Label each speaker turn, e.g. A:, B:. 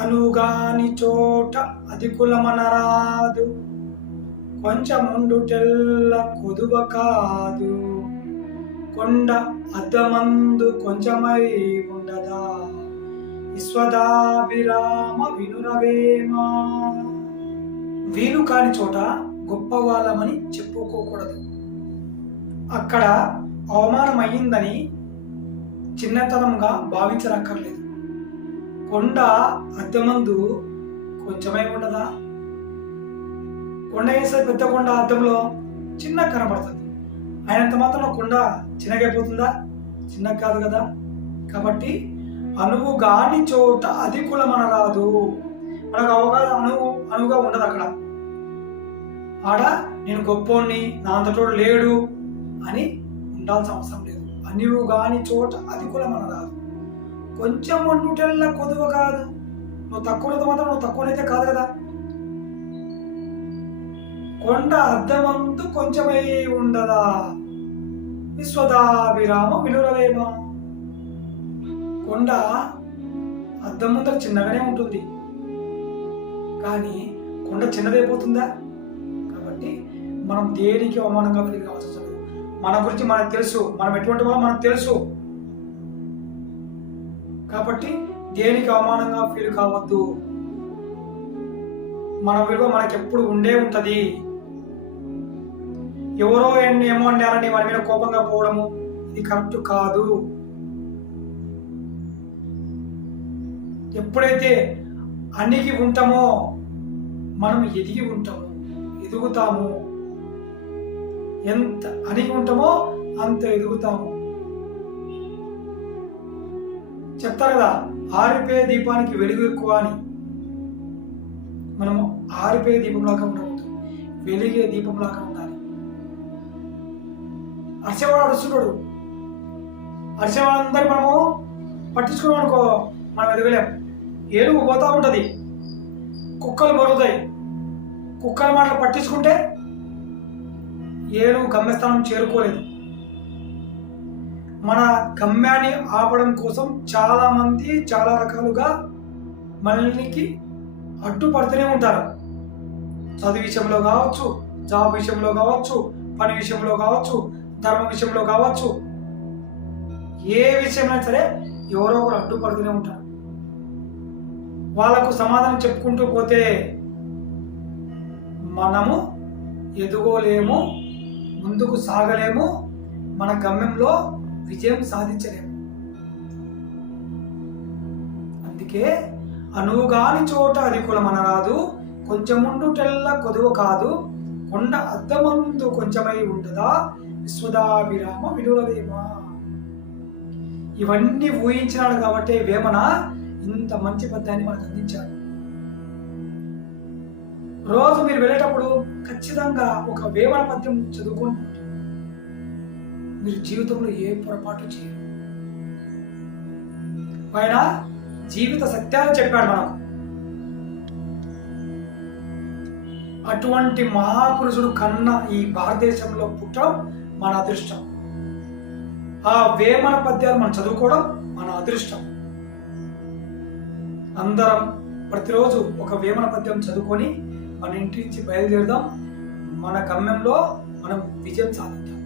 A: అనుగాని చోట అధికులమనరాదు కొంచెముండుటెల్ల కొదువ కాదు. కొండ అద్దమందు కొంచెమై ఉండదా? విశ్వదాభిరామ వినురవేమా? వీలు కాని చోట గొప్ప వాళ్ళమని చెప్పుకోకూడదు. అక్కడ అవమానమయ్యిందని చిన్నతనంగా భావించనక్కర్లేదు. కొండ అద్దమందు కొంచెమై ఉండదా? కొండ వేసే పెద్ద కొండ అద్దంలో చిన్న కనబడుతుంది. అయినంత మాత్రం కొండ చిన్నగైపోతుందా? చిన్న కాదు కదా? కాబట్టి అనువు గాని చోట అధికులమనరాదు. మనకు అవగాహన అనువు అనువుగా ఉండదు అక్కడ. ఆడ నేను గొప్పోడిని నా అంతటోడు లేడు అని ఉండాల్సిన అవసరం లేదు. అనువు గాని చోట అధికులమనరాదు. కొంచెం వండుటల్లా కొదువ కాదు. నువ్వు తక్కువనైతే మాత్రం నువ్వు తక్కువనైతే కాదు కదా. కొండ అద్దమంతు కొంచెమై ఉండదా? విశ్వదాభిరామ విలురవేమ కొండ అద్దం ముందర చిన్నగానే ఉంటుంది. కానీ కొండ చిన్నదైపోతుందా? కాబట్టి మనం దేనికి అవమానంగా ఫీల్ కావాల్సి మన గురించి మనకు తెలుసు. మనం ఎటువంటి మనం మనకు తెలుసు. కాబట్టి దేనికి అవమానంగా ఫీల్ కావద్దు? మన విలువ మనకి ఎప్పుడు ఉండే ఉంటుంది. ఎవరో ఎన్ని ఏమో అన్నారని వారి మీద కోపంగా పోవడము ఇది కరెక్ట్ కాదు. ఎప్పుడైతే అణిగి ఉంటామో మనం ఎదిగి ఉంటాము ఎదుగుతాము. ఎంత అణిగి ఉంటామో అంత ఎదుగుతాము. చెప్తారు కదా ఆరిపోయే దీపానికి వెలుగు ఎక్కువ అని. మనము ఆరిపోయే దీపంలాగా ఉండకూడదు. వెలిగే దీపంలాగా ఉండాలి. అరిసేవాడు అరుస్తున్నాడు. అరిసేవాళ్ళందరి మనము పట్టించుకున్నాం అనుకో మనం ఎదగలేం. ఏనుగు పోతా ఉంటుంది. కుక్కలు మరుగుతాయి. కుక్కల మాటలు పట్టించుకుంటే ఏనుగు గమ్యస్థానం చేరుకోలేదు. మన గమ్యాన్ని ఆపడం కోసం చాలామంది చాలా రకాలుగా మనకి అడ్డుపడుతూనే ఉంటారు. చదువు విషయంలో కావచ్చు జాబ్ విషయంలో కావచ్చు పని విషయంలో కావచ్చు ధర్మ విషయంలో కావచ్చు ఏ విషయమైనా సరే ఎవరో ఒకరు అడ్డుపడుతూనే ఉంటారు. వాళ్ళకు సమాధానం చెప్పుకుంటూ పోతే మనము ఎదుగోలేము ముందుకు సాగలేము. మన గమ్యంలో విజయం సాధించలేము. అందుకే అనువుగాని చోట అధికులమనరాదు కొంచెముండు తెల్ల కొదువ కాదు కొండ అద్దమందు కొంచెమై ఉండదా? విశ్వదాభిరామ విడులవేమ ఇవన్నీ ఊహించినాడు కాబట్టి వేమన ఇంత మంచి పద్యాన్ని మనకు అందించాడు. రోజు మీరు వెళ్ళేటప్పుడు ఖచ్చితంగా ఒక వేమన పద్యం చదువుకోండి మీరు జీవితంలో ఏ పొరపాటు చేయరు. ఆయన జీవిత సత్యాలు చెప్పాడు మనకు అటువంటి మహాపురుషుడు కన్న ఈ భారతదేశంలో పుట్టడం మన అదృష్టం. ఆ వేమన పద్యాలు మనం చదువుకోవడం మన అదృష్టం. అందరం ప్రతిరోజు ఒక వేమన పద్యం చదువుకొని మన ఇంటి నుంచి బయలుదేరుదాం. మన గమ్యంలో మనం విజయం సాధిద్దాం.